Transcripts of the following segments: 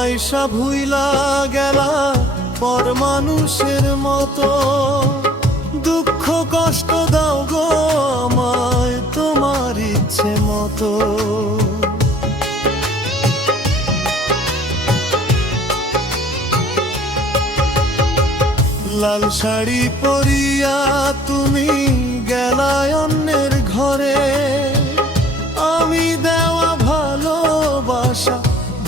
বাইসা ভুইলা গেলা পর মানুষের মতো, দুঃখ কষ্ট দাও গো আমায় তোমার ইচ্ছে মতো। লাল শাড়ি পরিয়া তুমি গেলায় অন্যের ঘরে, আমি দেওয়া ভালোবাসা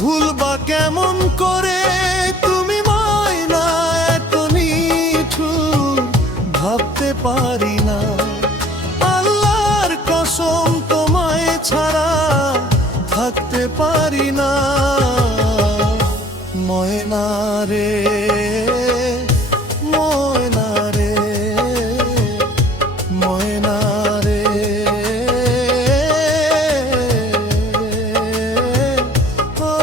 ভুলবা কেমন করে? তুমি ময়না এত নিঠুর ভাবতে পারি না, আল্লাহর কসম তোমায় ছাড়া থাকতে পারি না। ময়না রে ময়না রে ময়না রে, ও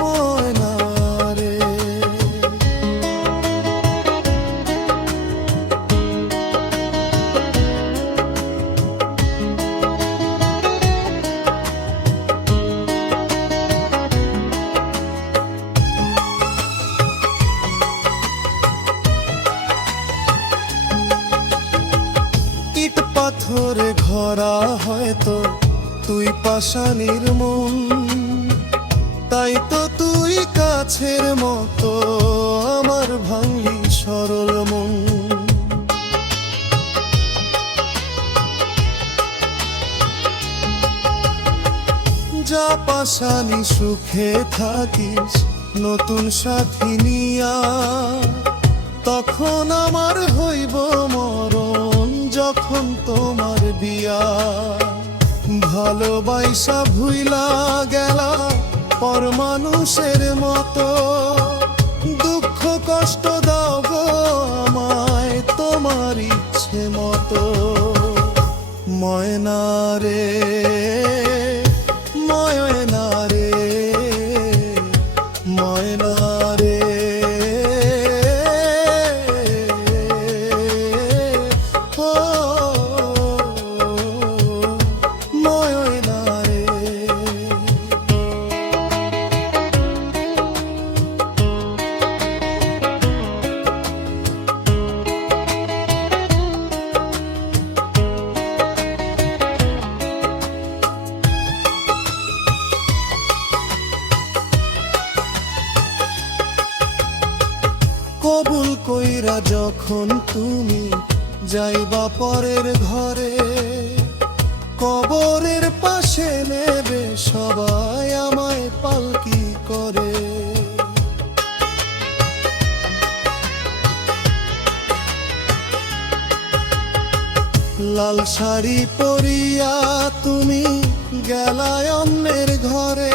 ময়না রে। ইট পাথরে ঘরা হয়তো তুই পাষাণীর মন, তাই তো তুই কাছের মতো আমার ভাঙলি সরল মন। যা পাষাণী সুখে থাকিস নতুন সাথী নিয়া, তখন আমার হইব মরণ যখন তোমার বিয়া। ভালোবাসা ভুইলা গেলা পর মানুষের মতো, দুঃখ কষ্ট দাও গো আমায় তোমার ইচ্ছে মতো। ময়না রে ময়না রে ময়না রে, ও ময়না রে। কবুল কইরা যখন তুমি যাইবা পরের ঘরে, কবরের পাশে নেবে সবাই আমায় পালকি করে। লাল শাড়ি পরিয়া তুমি গেলায় অন্যের ঘরে,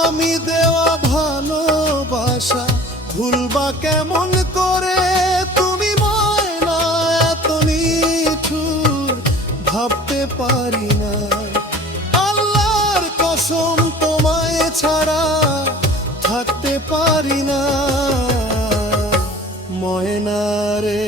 আমি দেওয়া ভালোবাসা ভুলবা কেমন করে? তুমি ময়না এত নিঠুর ভাবতে পারি না, আল্লাহর কসম তোমায় ছাড়া থাকতে পারি না। ময়না রে